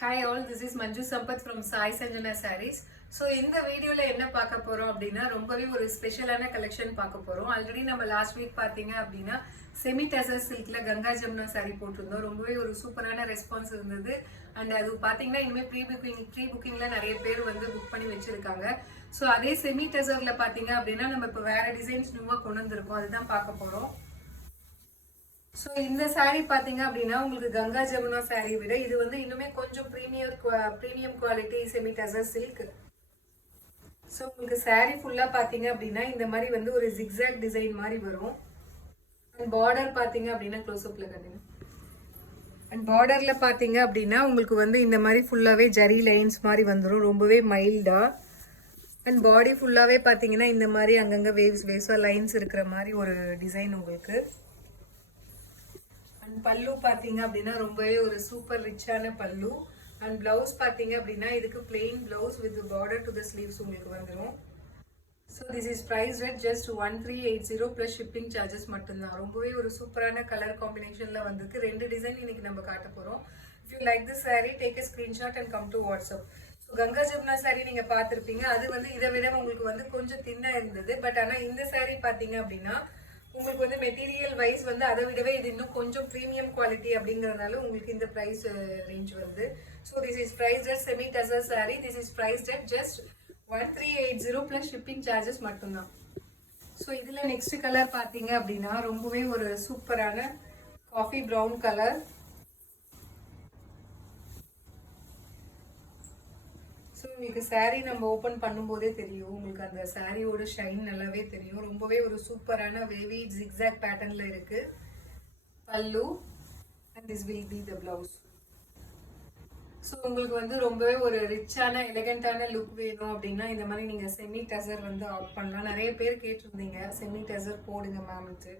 Hi all, this is Manju Sampath from Sai Sanjana Sarees. So இந்த வீடியோவில் என்ன பார்க்க போகிறோம் அப்படின்னா ரொம்பவே ஒரு ஸ்பெஷலான கலெக்ஷன் பார்க்க போகிறோம். ஆல்ரெடி நம்ம லாஸ்ட் வீக் பார்த்தீங்க அப்படின்னா செமி டசர் சில்கில் கங்கா ஜமுனா சாரீ போட்டிருந்தோம். ரொம்பவே ஒரு சூப்பரான ரெஸ்பான்ஸ் இருந்தது. அண்ட் அது பார்த்தீங்கன்னா இனிமேல் ப்ரீ புக்கிங்கில் நிறைய பேர் வந்து புக் பண்ணி வச்சுருக்காங்க. ஸோ அதே செமி டசரில் பார்த்தீங்க அப்படின்னா நம்ம இப்போ வேறு டிசைன்ஸ் நியூவாக கொண்டு வந்திருக்கோம். அதுதான் பார்க்க போகிறோம். ஸோ இந்த சாரீ பார்த்தீங்க அப்படின்னா உங்களுக்கு கங்கா ஜமுனா சாரீ விட இது வந்து இன்னுமே கொஞ்சம் premium quality semi tussar silk. So உங்களுக்கு சாரீ ஃபுல்லாக பார்த்தீங்க அப்படின்னா இந்த மாதிரி வந்து ஒரு ஜிக்ஸாக் டிசைன் மாதிரி வரும். அண்ட் பார்டர் பார்த்தீங்க அப்படின்னா க்ளோஸ்அப்பில் கட்டுங்க. அண்ட் பார்டரில் பார்த்தீங்க அப்படின்னா உங்களுக்கு வந்து இந்த மாதிரி ஃபுல்லாகவே ஜரி லைன்ஸ் மாதிரி வந்துடும். ரொம்பவே மைல்டாக. அண்ட் பாடி ஃபுல்லாகவே பார்த்தீங்கன்னா இந்த மாதிரி அங்கங்கே வேவ்ஸாக லைன்ஸ் இருக்கிற மாதிரி ஒரு டிசைன் உங்களுக்கு. அண்ட் பல்லு பார்த்தீங்க அப்படின்னா ரொம்பவே ஒரு சூப்பர் ரிச்சான பல்லு. அண்ட் பிளவுஸ் பார்த்தீங்க அப்படின்னா இதுக்கு plain blouse with border to the sleeves உங்களுக்கு வந்துடும். So this is price rate just 1380 plus shipping charges மட்டும்தான். ரொம்பவே ஒரு சூப்பரான கலர் காம்பினேஷனில் வந்துருக்கு. 2 டிசைன் இன்னைக்கு நம்ம காட்ட போகிறோம். If you like this sari take a screenshot and come to WhatsApp. So Ganga Jamuna sari நீங்கள் பார்த்துருப்பீங்க. அது வந்து இதை விட உங்களுக்கு வந்து கொஞ்சம் தின்னாக இருந்தது. பட் ஆனால் இந்த சாரீ பார்த்தீங்க அப்படின்னா உங்களுக்கு வந்து மெட்டீரியல் வைஸ் வந்து அதை விடவே இது இன்னும் கொஞ்சம் ப்ரீமியம் குவாலிட்டி அப்படிங்கிறதுனால உங்களுக்கு இந்த ப்ரைஸ் ரேஞ்ச் வருது. So this is priced at semi tussar sari. This is priced at just 1380 plus shipping charges மட்டும்தான். ஸோ இதில் நெக்ஸ்ட் கலர் பார்த்தீங்க அப்படின்னா ரொம்பவே ஒரு சூப்பரான காஃபி ப்ரௌன் கலர். ஸோ உங்களுக்கு சாரீ நம்ம ஓப்பன் பண்ணும்போதே தெரியும். உங்களுக்கு அந்த சாரியோட ஷைன் நல்லாவே தெரியும். ரொம்பவே ஒரு சூப்பரான வேவி ஜிக்ஸாக் பேட்டர்னில் இருக்குது பல்லு. And this will be the blouse. So உங்களுக்கு வந்து ரொம்பவே ஒரு ரிச்சான எலகண்டான லுக் வேணும் அப்படின்னா இந்த மாதிரி நீங்கள் செமி டசர் வந்து ஆட் பண்ணலாம். நிறைய பேர் கேட்டிருந்தீங்க செமி டசர் போடுங்க மேம்ட்டு.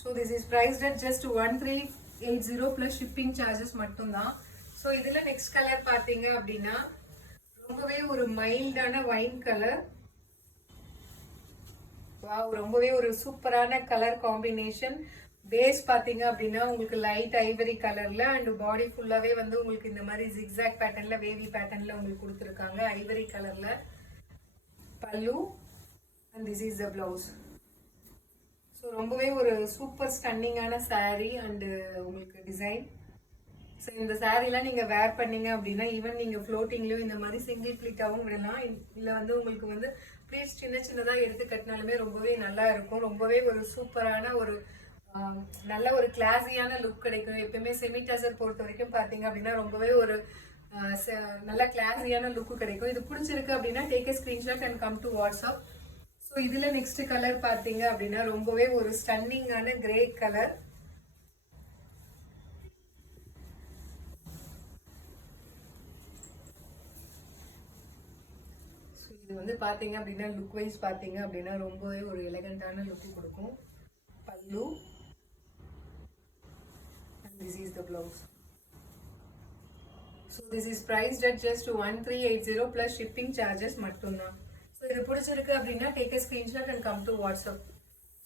So this is priced at just 1380 plus shipping charges மட்டும்தான். ஸோ இதில் நெக்ஸ்ட் கலர் பார்த்தீங்க அப்படின்னா ரொம்பவே ஒரு மைல்டான வைன் கலர். வாவ், ரொம்பவே ஒரு சூப்பரான கலர் காம்பினேஷன். பேஸ் பார்த்தீங்க அப்படின்னா உங்களுக்கு லைட் ஐவரி கலர்ல அண்ட் பாடி ஃபுல்லாவே வந்து உங்களுக்கு இந்த மாதிரி ஜிக்ஸாக் பேட்டர்ன்ல வேவி பேட்டர்ன்ல உங்களுக்கு கொடுத்துருக்காங்க ஐவரி கலர்ல. பல்லு and this is the blouse. So ரொம்பவே ஒரு சூப்பர் ஸ்டன்னிங்கான சாரீ அண்டு உங்களுக்கு டிசைன். ஸோ இந்த சாரீலாம் நீங்கள் வேர் பண்ணீங்க அப்படின்னா ஈவன் நீங்கள் ஃப்ளோட்டிங்லேயும் இந்த மாதிரி சிங்கிள் ப்ளீட்டாகவும் விடலாம். இல்லை வந்து உங்களுக்கு வந்து ப்ளீட்ஸ் சின்னதாக எடுத்து கட்டினாலுமே ரொம்பவே நல்லா இருக்கும். ரொம்பவே ஒரு சூப்பரான ஒரு நல்ல ஒரு கிளாஸியான லுக் கிடைக்கும். எப்பயுமே செமி டசர் பொறுத்த வரைக்கும் பார்த்தீங்க அப்படின்னா ரொம்பவே ஒரு நல்ல கிளாஸியான லுக்கு கிடைக்கும். இது பிடிச்சிருக்கு அப்படின்னா take a screenshot and come to WhatsApp. So இதில் நெக்ஸ்ட் கலர் பார்த்தீங்க அப்படின்னா ரொம்பவே ஒரு ஸ்டன்னிங்கான கிரே கலர். இது வந்து பார்த்தீங்க அப்படின்னா லுக் வைஸ் பார்த்தீங்க அப்படின்னா ரொம்பவே ஒரு எலகண்டான லுக்கு கொடுக்கும். பல்லு and this is the blouse. So this is priced at just 1380 plus shipping charges மட்டும்தான். ஸோ இது பிடிச்சிருக்கு அப்படின்னா take a screenshot and come to WhatsApp.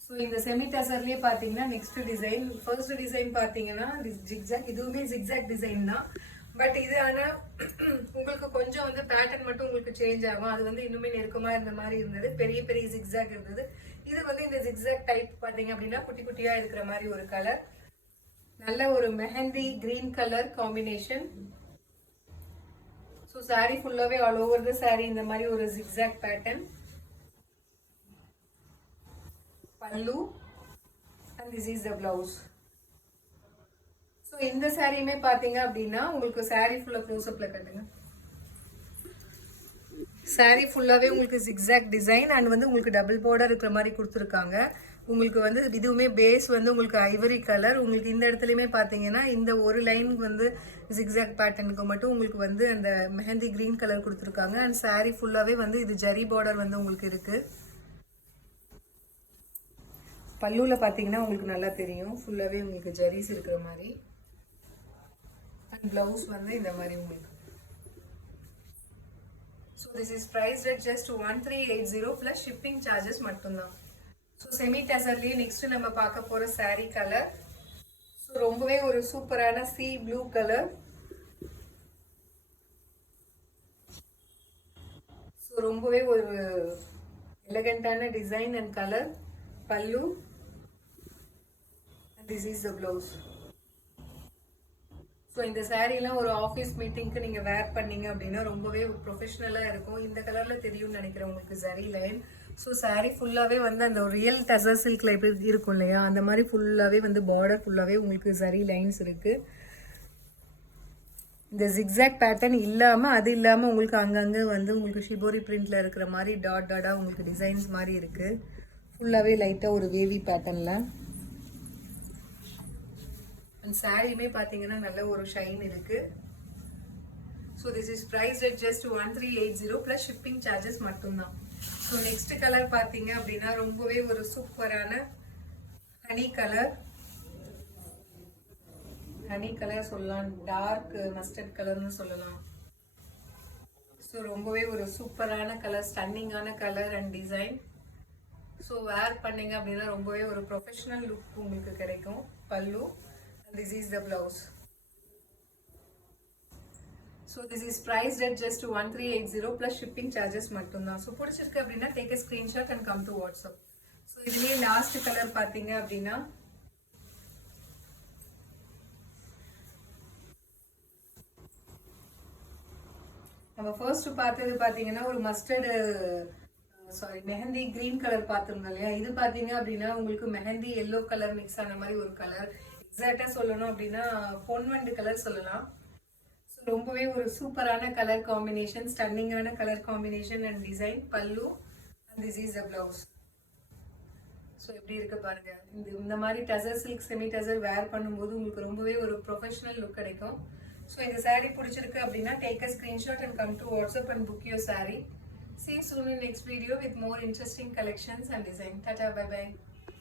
So இந்த செமி டசர்லேயே பார்த்தீங்கன்னா நெக்ஸ்ட் டிசைன் ஃபர்ஸ்ட் டிசைன் பார்த்தீங்கன்னா ஜிக்ஸாக். இதுவுமே ஜிக்ஸாக் டிசைன் தான். But இது ஆனால் உங்களுக்கு கொஞ்சம் வந்து பேட்டர்ன் மட்டும் உங்களுக்கு சேஞ்ச் ஆகும். அது வந்து இன்னுமே நெருக்கமாக இருந்த மாதிரி இருந்தது. பெரிய பெரிய ஜிக்ஸாக் இருந்தது. இது வந்து இந்த ஜிக்ஸாக் டைப் பார்த்தீங்க அப்படின்னா குட்டி குட்டியாக இருக்கிற மாதிரி ஒரு கலர். நல்ல ஒரு mehndi green colour combination. So sari ஃபுல்லாகவே ஆல் ஓவர் த சாரீ இந்த மாதிரி ஒரு ஜிக்ஸாக் பேட்டர்ன். பல்லு and this is the blouse. So இந்த சாரியுமே பார்த்தீங்க அப்படின்னா உங்களுக்கு சாரீ ஃபுல்லாக க்ளோஸ்அப்பில் கட்டுங்க. சாரீ ஃபுல்லாகவே உங்களுக்கு ஜிக்ஸாக் டிசைன் அண்ட் வந்து உங்களுக்கு டபுள் பார்டர் இருக்கிற மாதிரி கொடுத்துருக்காங்க. உங்களுக்கு வந்து இதுவுமே பேஸ் வந்து உங்களுக்கு ஐவரி கலர். உங்களுக்கு இந்த இடத்துலையுமே பார்த்தீங்கன்னா இந்த ஒரு லைனுக்கு வந்து ஜிக்ஸாக் பேட்டர்னுக்கு மட்டும் உங்களுக்கு வந்து அந்த மெஹந்தி கிரீன் கலர் கொடுத்துருக்காங்க. அண்ட் சாரீ ஃபுல்லாகவே வந்து இது ஜரி பார்டர் வந்து உங்களுக்கு இருக்குது. பல்லுவில் பார்த்தீங்கன்னா உங்களுக்கு நல்லா தெரியும் ஃபுல்லாகவே உங்களுக்கு ஜரிஸ் இருக்கிற மாதிரி. அண்ட் பிளவுஸ் வந்து இந்த மாதிரி உங்களுக்கு. So this is priced at just 1380 plus shipping charges மட்டும்தான். ஸோ செமி டசர்லேயே நெக்ஸ்ட் நம்ம பார்க்க போகிற சாரீ கலர். ஸோ ரொம்பவே ஒரு சூப்பரான சி ப்ளூ கலர். ரொம்பவே ஒரு எலகண்டான டிசைன் அண்ட் கலர். பல்லு and this is the blouse. So இந்த சாரீலாம் ஒரு ஆஃபீஸ் மீட்டிங்க்கு நீங்கள் வேர் பண்ணீங்க அப்படின்னா ரொம்பவே ப்ரொஃபஷ்னலாக இருக்கும். இந்த கலரில் தெரியும்னு நினைக்கிறேன் உங்களுக்கு சரி லைன். ஸோ சாரீ ஃபுல்லாகவே வந்து அந்த ரியல் டசர் சில்கில் எப்படி இருக்கும் இல்லையா, அந்த மாதிரி ஃபுல்லாகவே வந்து பார்டர் ஃபுல்லாகவே உங்களுக்கு சரி லைன்ஸ் இருக்குது. இந்த ஜிக்ஸாக் பேட்டர்ன் இல்லாமல், அது இல்லாமல் உங்களுக்கு அங்கங்கே வந்து உங்களுக்கு ஷிபோரி பிரிண்டில் இருக்கிற மாதிரி டாட் டாட்டாக உங்களுக்கு டிசைன்ஸ் மாதிரி இருக்குது. ஃபுல்லாகவே லைட்டாக ஒரு வேவி பேட்டர்னில். அண்ட் சாரியுமே பார்த்தீங்கன்னா நல்ல ஒரு ஷைன் இருக்கு. So this is price at just 1380 plus shipping charges மட்டும்தான். ஸோ நெக்ஸ்ட் கலர் பார்த்தீங்க அப்படின்னா ரொம்பவே ஒரு சூப்பரான ஹனி கலர் சொல்லலாம், டார்க் மஸ்டர்ட் கலர்னு சொல்லலாம். ஸோ ரொம்பவே ஒரு சூப்பரான கலர், ஸ்டன்னிங்கான colour and design. So wear பண்ணீங்க அப்படின்னா ரொம்பவே ஒரு ப்ரொஃபஷனல் லுக் உங்களுக்கு கிடைக்கும். பல்லு. This is the blouse. So this is priced at just 1380 plus shipping charges மட்டும்தான். So பிடிச்சிருக்கு அப்படின்னா take a screenshot and come to WhatsApp. So இதுலயே லாஸ்ட் கலர் பாத்தீங்க அப்படின்னா நம்ம ஃபர்ஸ்ட் பார்த்தது பாத்தீங்கன்னா ஒரு மஸ்டர்டு மெஹந்தி கிரீன் கலர் பார்த்துருந்தோம் இல்லையா. இது பாத்தீங்க அப்படின்னா உங்களுக்கு மெஹந்தி எல்லோ கலர் மிக்ஸ் ஆன மாதிரி ஒரு கலர். எக்ஸாக்டா சொல்லணும் அப்படின்னா பொன்வண்டு கலர் சொல்லலாம். ஸோ ரொம்பவே ஒரு சூப்பரான கலர் காம்பினேஷன், ஸ்டன்னிங்கான colour combination and design. Pallu and this is the blouse. So எப்படி இருக்கு பாருங்க. இந்த மாதிரி tussar silk semi tussar wear பண்ணும்போது உங்களுக்கு ரொம்பவே ஒரு ப்ரொஃபஷனல் லுக் கிடைக்கும். ஸோ இந்த சாரீ பிடிச்சிருக்கு அப்படின்னா take a screenshot and come to WhatsApp and book your sari. See you soon in next video with more interesting collections and design. Tata, bye bye.